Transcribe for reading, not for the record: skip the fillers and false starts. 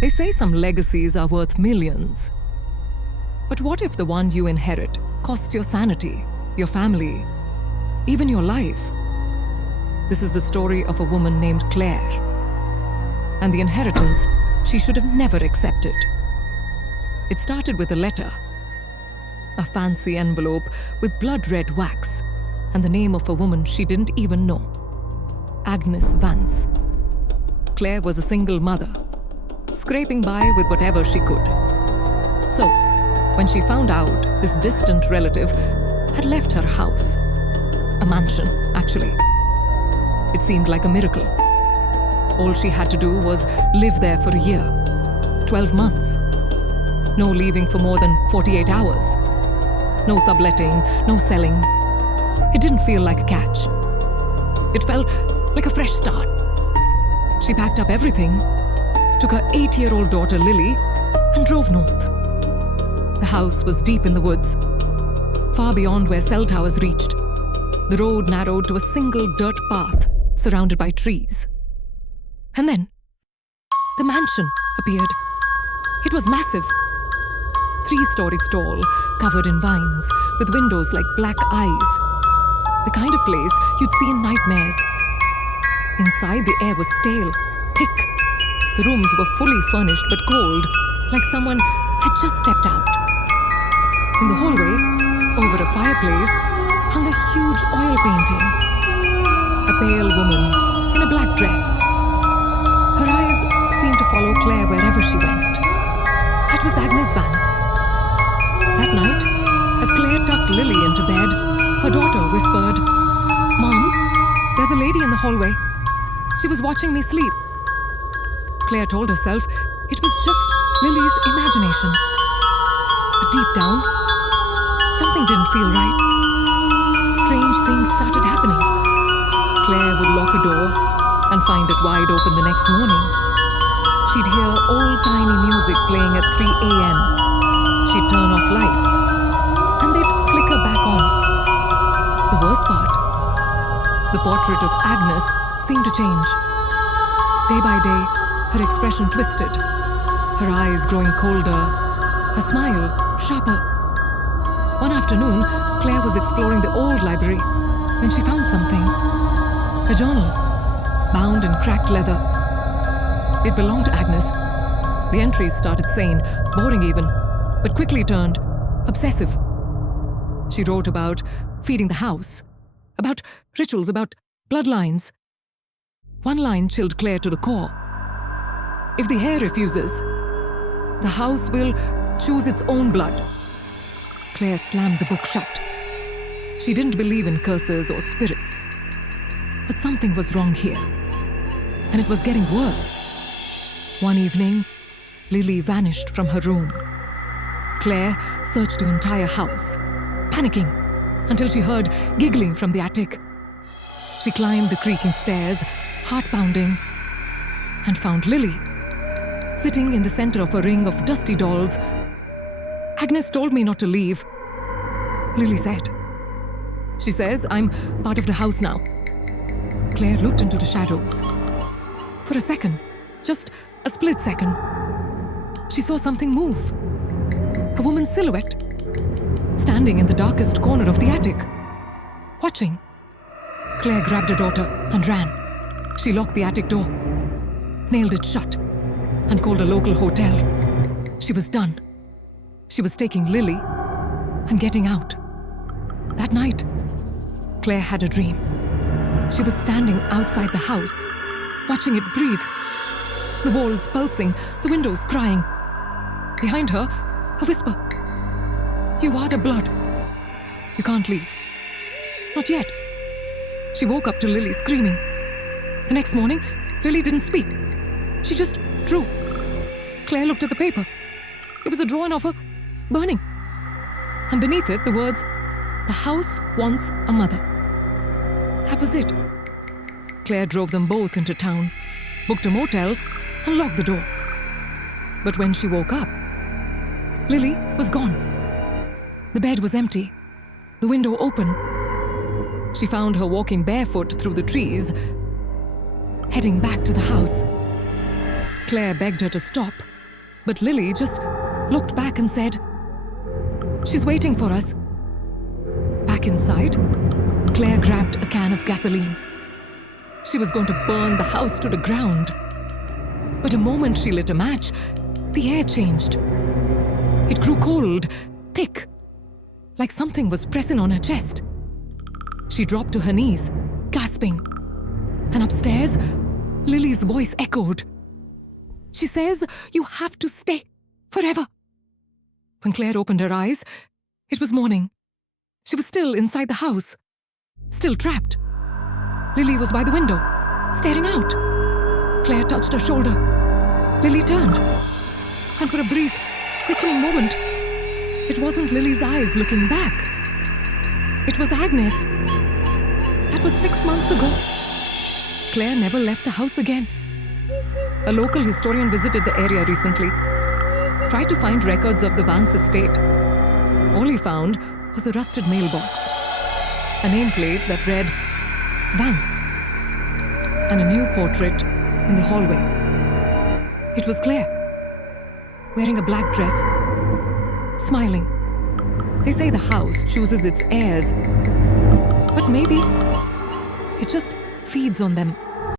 They say some legacies are worth millions. But what if the one you inherit costs your sanity, your family, even your life? This is the story of a woman named Claire, and the inheritance she should have never accepted. It started with a letter, a fancy envelope with blood-red wax, and the name of a woman she didn't even know, Agnes Vance. Claire was a single mother, scraping by with whatever she could. So, when she found out this distant relative had left her house, a mansion, actually, it seemed like a miracle. All she had to do was live there for a year, 12 months. No leaving for more than 48 hours. No subletting, no selling. It didn't feel like a catch. It felt like a fresh start. She packed up everything, took her 8-year-old daughter Lily, and drove north. The house was deep in the woods, far beyond where cell towers reached. The road narrowed to a single dirt path surrounded by trees. And then, the mansion appeared. It was massive. 3 stories tall, covered in vines, with windows like black eyes. The kind of place you'd see in nightmares. Inside, the air was stale, thick. The rooms were fully furnished but cold, like someone had just stepped out. In the hallway, over a fireplace, hung a huge oil painting. A pale woman in a black dress. Her eyes seemed to follow Claire wherever she went. That was Agnes Vance. That night, as Claire tucked Lily into bed, her daughter whispered, "Mom, there's a lady in the hallway. She was watching me sleep." Claire told herself it was just Lily's imagination. But deep down, something didn't feel right. Strange things started happening. Claire would lock a door and find it wide open the next morning. She'd hear old-timey music playing at 3 a.m. She'd turn off lights, and they'd flicker back on. The worst part, the portrait of Agnes seemed to change. Day by day, her expression twisted, her eyes growing colder, her smile sharper. One afternoon, Claire was exploring the old library when she found something. A journal, bound in cracked leather. It belonged to Agnes. The entries started sane, boring even, but quickly turned obsessive. She wrote about feeding the house, about rituals, about bloodlines. One line chilled Claire to the core. If the heir refuses, the house will choose its own blood. Claire slammed the book shut. She didn't believe in curses or spirits. But something was wrong here. And it was getting worse. One evening, Lily vanished from her room. Claire searched the entire house, panicking, until she heard giggling from the attic. She climbed the creaking stairs, heart pounding, and found Lily, sitting in the center of a ring of dusty dolls. "Agnes told me not to leave," Lily said. "She says I'm part of the house now." Claire looked into the shadows. For a second, just a split second, she saw something move. A woman's silhouette, standing in the darkest corner of the attic, watching. Claire grabbed her daughter and ran. She locked the attic door, nailed it shut, and called a local hotel. She was done. She was taking Lily and getting out. That night, Claire had a dream. She was standing outside the house, watching it breathe. The walls pulsing, the windows crying. Behind her, a whisper. "You are the blood. You can't leave." Not yet. She woke up to Lily screaming. The next morning, Lily didn't speak. She just drew. Claire looked at the paper. It was a drawing of her burning. And beneath it, the words, "The house wants a mother." That was it. Claire drove them both into town, booked a motel, and locked the door. But when she woke up, Lily was gone. The bed was empty, the window open. She found her walking barefoot through the trees, heading back to the house. Claire begged her to stop, But Lily just looked back and said, "She's waiting for us." Back inside, Claire grabbed a can of gasoline. She was going to burn the house to the ground. But the moment she lit a match, the air changed. It grew cold, thick, like something was pressing on her chest. She dropped to her knees, gasping. And upstairs, Lily's voice echoed. She says, "You have to stay forever." When Claire opened her eyes, it was morning. She was still inside the house, still trapped. Lily was by the window, staring out. Claire touched her shoulder. Lily turned. And for a brief, sickening moment, it wasn't Lily's eyes looking back. It was Agnes. That was 6 months ago. Claire never left the house again. A local historian visited the area recently, tried to find records of the Vance estate. All he found was a rusted mailbox, a nameplate that read Vance, and a new portrait in the hallway. It was Claire, wearing a black dress, smiling. They say the house chooses its heirs, but maybe it just feeds on them.